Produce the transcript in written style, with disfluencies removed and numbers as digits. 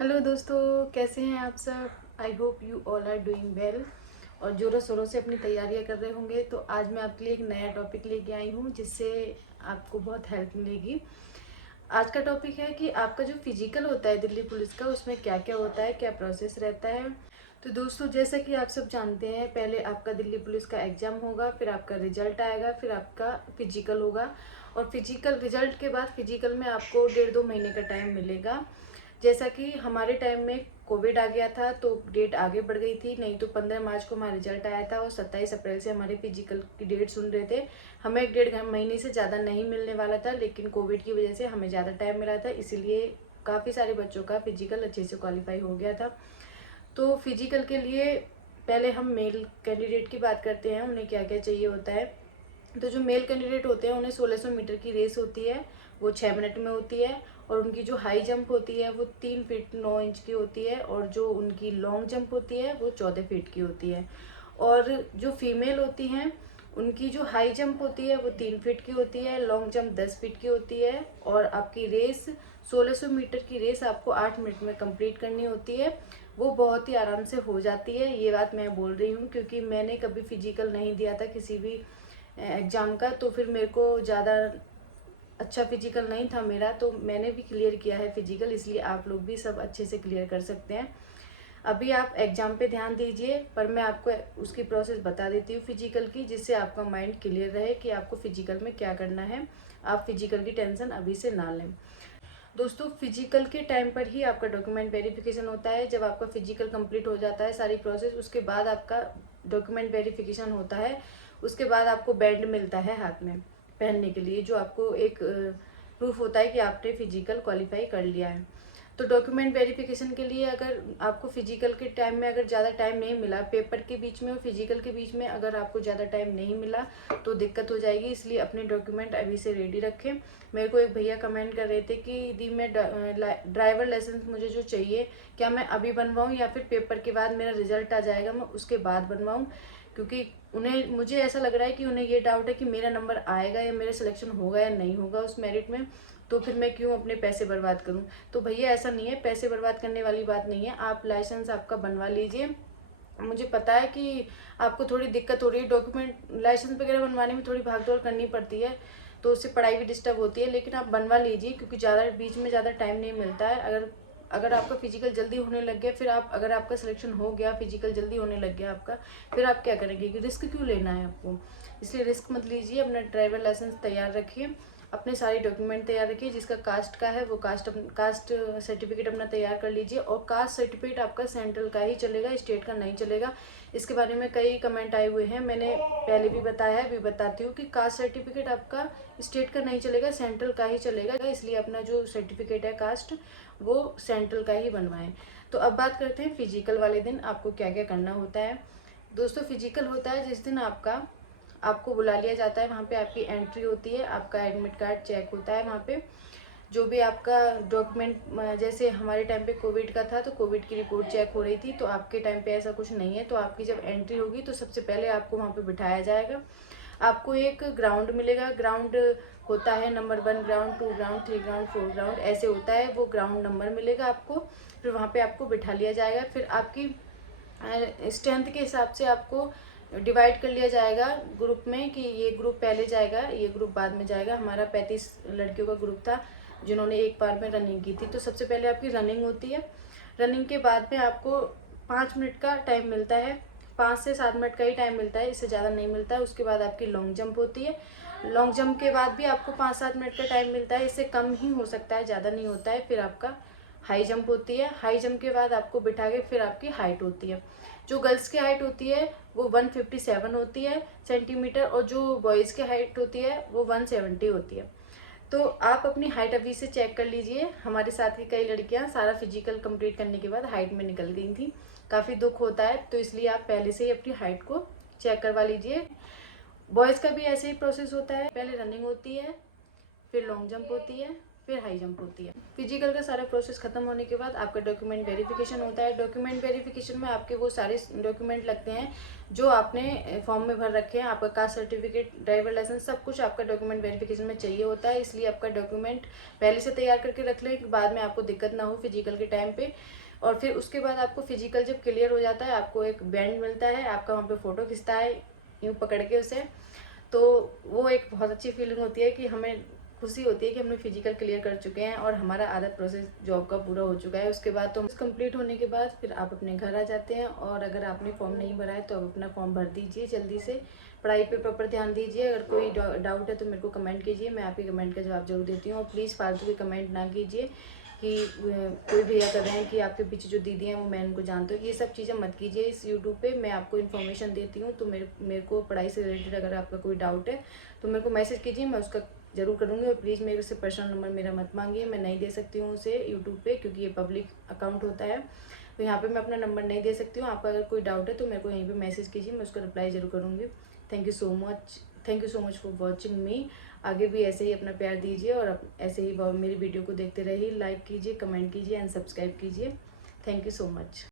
Hello दोस्तों, कैसे हैं आप सब। I hope you all are doing well और ज़ोरों शोरों से अपनी तैयारियां कर रहे होंगे। तो आज मैं आपके लिए एक नया टॉपिक लेके आई हूँ जिससे आपको बहुत हेल्प मिलेगी। आज का टॉपिक है कि आपका जो फिजिकल होता है दिल्ली पुलिस का, उसमें क्या क्या होता है, क्या प्रोसेस रहता है। तो दोस्तों, जैसा कि आप सब जानते हैं, पहले आपका दिल्ली पुलिस का एग्जाम होगा, फिर आपका रिजल्ट आएगा, फिर आपका फिजिकल होगा और फिजिकल रिजल्ट के बाद फिजिकल में आपको 1.5-2 महीने का टाइम मिलेगा। जैसा कि हमारे टाइम में कोविड आ गया था तो डेट आगे बढ़ गई थी, नहीं तो 15 मार्च को हमारा रिजल्ट आया था और 27 अप्रैल से हमारे फिजिकल की डेट सुन रहे थे। हमें 1-1.5 महीने से ज़्यादा नहीं मिलने वाला था, लेकिन कोविड की वजह से हमें ज़्यादा टाइम मिला था, इसीलिए काफ़ी सारे बच्चों का फिजिकल अच्छे से क्वालिफाई हो गया था। तो फिजिकल के लिए पहले हम मेल कैंडिडेट की बात करते हैं, उन्हें क्या क्या चाहिए होता है। तो जो मेल कैंडिडेट होते हैं उन्हें 1600 मीटर की रेस होती है, वो 6 मिनट में होती है। और उनकी जो हाई जंप होती है वो 3 फीट 9 इंच की होती है और जो उनकी लॉन्ग जंप होती है वो 14 फीट की होती है। और जो फीमेल होती हैं उनकी जो हाई जंप होती है वो 3 फीट की होती है, लॉन्ग जंप 10 फीट की होती है। और आपकी रेस 1600 मीटर की रेस आपको 8 मिनट में कंप्लीट करनी होती है। वो बहुत ही आराम से हो जाती है, ये बात मैं बोल रही हूँ क्योंकि मैंने कभी फिजिकल नहीं दिया था किसी भी एग्ज़ाम का, तो फिर मेरे को ज़्यादा अच्छा फिजिकल नहीं था मेरा, तो मैंने भी क्लियर किया है फिजिकल, इसलिए आप लोग भी सब अच्छे से क्लियर कर सकते हैं। अभी आप एग्ज़ाम पे ध्यान दीजिए, पर मैं आपको उसकी प्रोसेस बता देती हूँ फिजिकल की, जिससे आपका माइंड क्लियर रहे कि आपको फिजिकल में क्या करना है। आप फिजिकल की टेंशन अभी से ना लें। दोस्तों, फिजिकल के टाइम पर ही आपका डॉक्यूमेंट वेरिफिकेशन होता है। जब आपका फिजिकल कंप्लीट हो जाता है सारी प्रोसेस, उसके बाद आपका डॉक्यूमेंट वेरिफिकेशन होता है। उसके बाद आपको बैंड मिलता है हाथ में पहनने के लिए, जो आपको एक प्रूफ होता है कि आपने फिजिकल क्वालिफाई कर लिया है। तो डॉक्यूमेंट वेरिफिकेशन के लिए अगर आपको फिजिकल के टाइम में अगर ज़्यादा टाइम नहीं मिला, पेपर के बीच में और फिजिकल के बीच में अगर आपको ज़्यादा टाइम नहीं मिला तो दिक्कत हो जाएगी, इसलिए अपने डॉक्यूमेंट अभी से रेडी रखें। मेरे को एक भैया कमेंट कर रहे थे कि दी मैं ड्राइवर लाइसेंस मुझे जो चाहिए, क्या मैं अभी बनवाऊँ या फिर पेपर के बाद मेरा रिजल्ट आ जाएगा मैं उसके बाद बनवाऊँ। क्योंकि उन्हें, मुझे ऐसा लग रहा है कि उन्हें ये डाउट है कि मेरा नंबर आएगा या मेरा सिलेक्शन होगा या नहीं होगा उस मेरिट में, तो फिर मैं क्यों अपने पैसे बर्बाद करूं। तो भैया ऐसा नहीं है, पैसे बर्बाद करने वाली बात नहीं है, आप लाइसेंस आपका बनवा लीजिए। मुझे पता है कि आपको थोड़ी दिक्कत हो रही है, डॉक्यूमेंट लाइसेंस वगैरह बनवाने में थोड़ी भागदौड़ करनी पड़ती है, तो उससे पढ़ाई भी डिस्टर्ब होती है, लेकिन आप बनवा लीजिए क्योंकि ज़्यादा बीच में ज़्यादा टाइम नहीं मिलता है। अगर अगर आपका फिजिकल जल्दी होने लग गया, फिर आप, अगर आपका सिलेक्शन हो गया, फिजिकल जल्दी होने लग गया आपका, फिर आप क्या करेंगे कि रिस्क क्यों लेना है आपको। इसलिए रिस्क मत लीजिए, अपना ड्राइवर लाइसेंस तैयार रखिए, अपने सारे डॉक्यूमेंट तैयार रखिए। जिसका कास्ट का है वो कास्ट सर्टिफिकेट अपना तैयार कर लीजिए। और कास्ट सर्टिफिकेट आपका सेंट्रल का ही चलेगा, स्टेट का नहीं चलेगा। इसके बारे में कई कमेंट आए हुए हैं, मैंने पहले भी बताया है, अभी बताती हूँ कि कास्ट सर्टिफिकेट आपका स्टेट का नहीं चलेगा, सेंट्रल का ही चलेगा। इसलिए अपना जो सर्टिफिकेट है कास्ट, वो सेंट्रल का ही बनवाएं। तो अब बात करते हैं फिजिकल वाले दिन आपको क्या क्या करना होता है। दोस्तों, फिजिकल होता है जिस दिन आपको बुला लिया जाता है, वहाँ पे आपकी एंट्री होती है, आपका एडमिट कार्ड चेक होता है वहाँ पे। जो भी आपका डॉक्यूमेंट, जैसे हमारे टाइम पे कोविड का था तो कोविड की रिपोर्ट चेक हो रही थी, तो आपके टाइम पे ऐसा कुछ नहीं है। तो आपकी जब एंट्री होगी तो सबसे पहले आपको वहाँ पे बिठाया जाएगा। आपको एक ग्राउंड मिलेगा, ग्राउंड होता है number 1 ground, 2 ground, 3 ground, 4 ground ऐसे होता है, वो ग्राउंड नंबर मिलेगा आपको। फिर वहाँ पे आपको बिठा लिया जाएगा। फिर आपकी स्ट्रेंथ के हिसाब से आपको डिवाइड कर लिया जाएगा ग्रुप में, कि ये ग्रुप पहले जाएगा, ये ग्रुप बाद में जाएगा। हमारा 35 लड़कियों का ग्रुप था जिन्होंने एक बार में रनिंग की थी। तो सबसे पहले आपकी रनिंग होती है। रनिंग के बाद में आपको 5 मिनट का टाइम मिलता है, 5 से 7 मिनट का ही टाइम मिलता है, इससे ज़्यादा नहीं मिलता है। उसके बाद आपकी लॉन्ग जंप होती है। लॉन्ग जंप के बाद भी आपको 5-7 मिनट का टाइम मिलता है, इससे कम ही हो सकता है, ज़्यादा नहीं होता है। फिर आपका हाई जंप होती है। हाई जंप के बाद आपको बिठा के फिर आपकी हाइट होती है। जो गर्ल्स की हाइट होती है वो 157 होती है सेंटीमीटर, और जो बॉयज़ की हाइट होती है वो 170 होती है। तो आप अपनी हाइट अभी से चेक कर लीजिए। हमारे साथ की कई लड़कियां सारा फिजिकल कंप्लीट करने के बाद हाइट में निकल गई थी, काफ़ी दुख होता है, तो इसलिए आप पहले से ही अपनी हाइट को चेक करवा लीजिए। बॉयज़ का भी ऐसे ही प्रोसेस होता है, पहले रनिंग होती है, फिर लॉन्ग जंप होती है, फिर हाई जंप होती है। फिजिकल का सारा प्रोसेस खत्म होने के बाद आपका डॉक्यूमेंट वेरिफिकेशन होता है। डॉक्यूमेंट वेरिफिकेशन में आपके वो सारे डॉक्यूमेंट लगते हैं जो आपने फॉर्म में भर रखे हैं। आपका कास्ट सर्टिफिकेट, ड्राइवर लाइसेंस, सब कुछ आपका डॉक्यूमेंट वेरिफिकेशन में चाहिए होता है। इसलिए आपका डॉक्यूमेंट पहले से तैयार करके रख लें, बाद में आपको दिक्कत ना हो फिजिकल के टाइम पे। और फिर उसके बाद आपको फिजिकल जब क्लियर हो जाता है, आपको एक बैंड मिलता है, आपका वहाँ पे फ़ोटो खिंचता है यूँ पकड़ के उसे। तो वो एक बहुत अच्छी फीलिंग होती है कि हमें खुशी होती है कि हमने फिजिकल क्लियर कर चुके हैं और हमारा आधा प्रोसेस जॉब का पूरा हो चुका है। उसके बाद तो कंप्लीट होने के बाद फिर आप अपने घर आ जाते हैं। और अगर आपने फॉर्म नहीं भरा है तो आप अपना फॉर्म भर दीजिए जल्दी से। पढ़ाई पे प्रॉपर ध्यान दीजिए। अगर कोई डाउट है तो मेरे को कमेंट कीजिए, मैं आपके कमेंट का जवाब जरूर देती हूँ। और प्लीज़ फालतू के कमेंट ना कीजिए कि कोई भैया कर रहे हैं कि आपके पीछे जो दीदी हैं वो मैं उनको जानती हूँ। ये सब चीज़ें मत कीजिए इस यूट्यूब पे। मैं आपको इन्फॉर्मेशन देती हूँ, तो मेरे को पढ़ाई से रिलेटेड अगर आपका कोई डाउट है तो मेरे को मैसेज कीजिए, मैं उसका ज़रूर करूँगी। और प्लीज़ मेरे से पर्सनल नंबर मेरा मत मांगिए, मैं नहीं दे सकती हूँ उसे यूट्यूब पे, क्योंकि ये पब्लिक अकाउंट होता है। तो यहाँ पे मैं अपना नंबर नहीं दे सकती हूँ। आपका अगर कोई डाउट है तो मेरे को यहीं पे मैसेज कीजिए, मैं उसका रिप्लाई ज़रूर करूँगी। Thank you so much for watching मी। आगे भी ऐसे ही अपना प्यार दीजिए और ऐसे ही मेरी वीडियो को देखते रहिए। लाइक कीजिए, कमेंट कीजिए एंड सब्सक्राइब कीजिए। Thank you so much.